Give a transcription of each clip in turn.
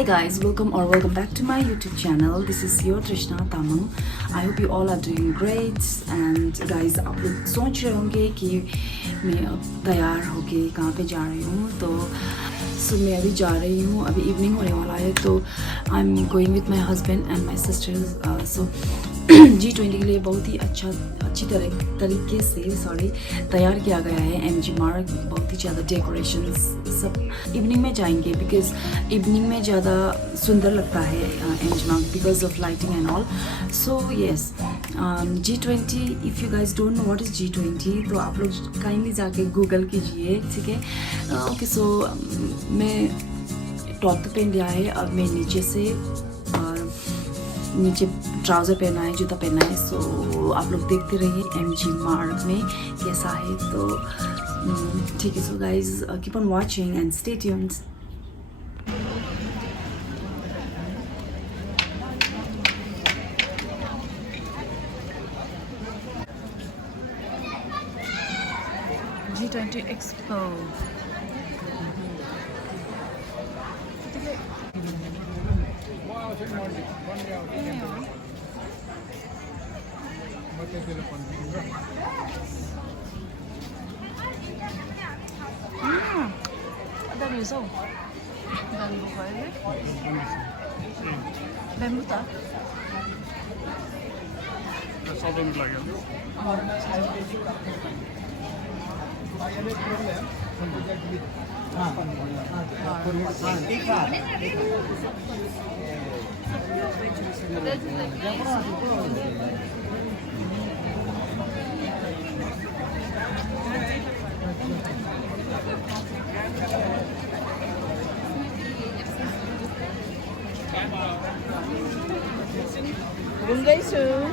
Hi guys, welcome back to my YouTube channel. This is your Trishna Tamang. I hope you all are doing great. And guys, आप लोग सोच रहे होंगे कि मैं अब तैयार होके कहाँ पे जा रही हूँ. तो मैं अभी जा रही हूँ, अभी इवनिंग होने वाला है. तो I am going with my husband and my sisters. सो G20 के लिए बहुत ही अच्छी तरीके से तैयार किया गया है. M.G Marg बहुत ही ज़्यादा डेकोरेशन सब इवनिंग में जाएंगे, बिकॉज इवनिंग में ज़्यादा सुंदर लगता है M.G Marg because of lighting and all. So yes, G20, if you guys don't know what is G20 तो आप लोग काइंडली जाके गूगल कीजिए, ठीक है. ओके, सो मैं टॉप तो पहन लिया है, अब मैं नीचे ट्राउज़र पहना है, जूता पहना है. सो आप लोग देखते रहिए M.G Marg में कैसा है. तो ठीक है. So guys keep on watching and stay tuned. G20 Expo. Ada risau. Bambu kali. Bambu tak? Salt bambu lagi. Bungay soon.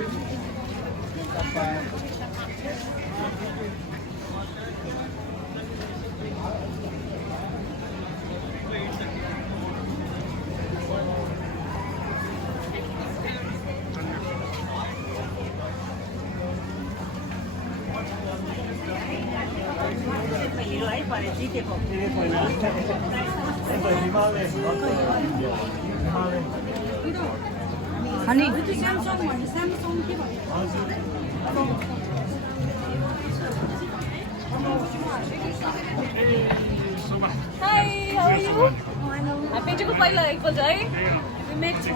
Honey. Hi, how are you? I picked you up by like all day. We met.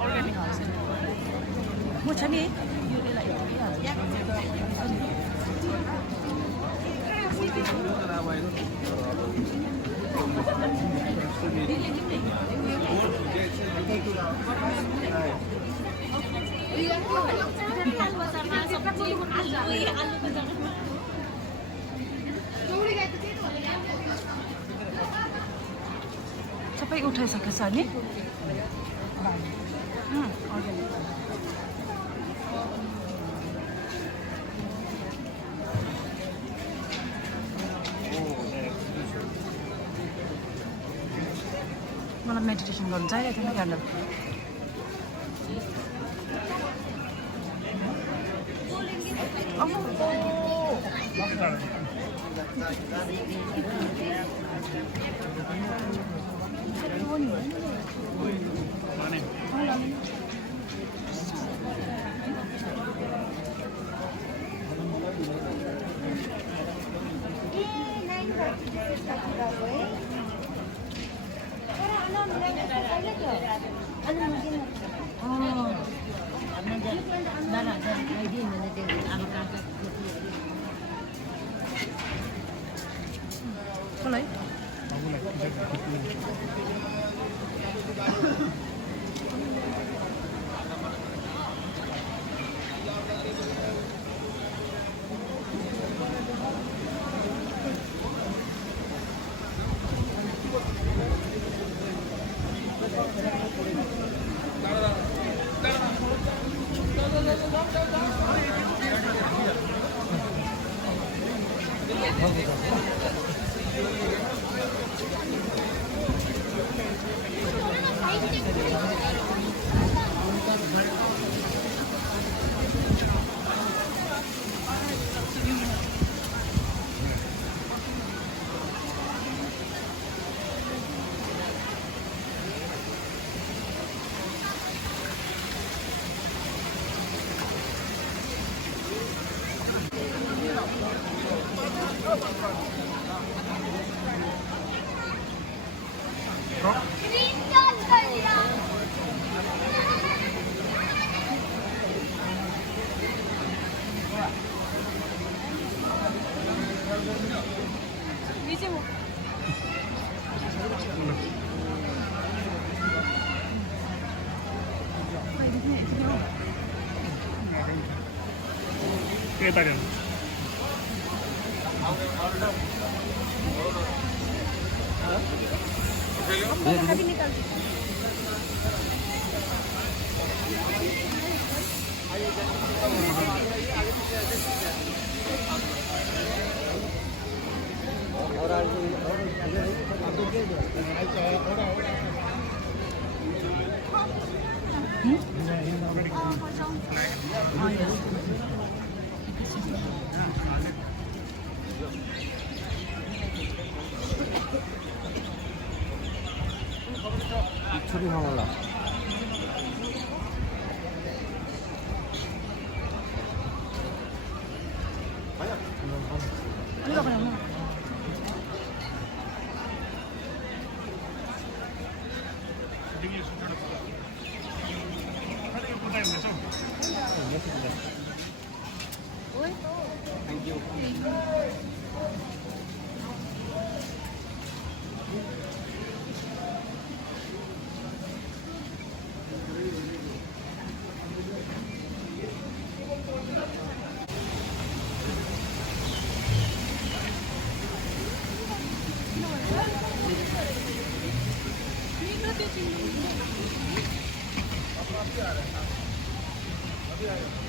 Organic house. What's her name? You really like it? Yeah. Sampai उठाइसकेको छ नि. मलाई मेडिटेसन गर्नु चाहिरहेको थियो नि candle. Boleh? 깨달은 초리 황홀라. 되게 순조롭다. 하늘을 보다 있면서 Yeah.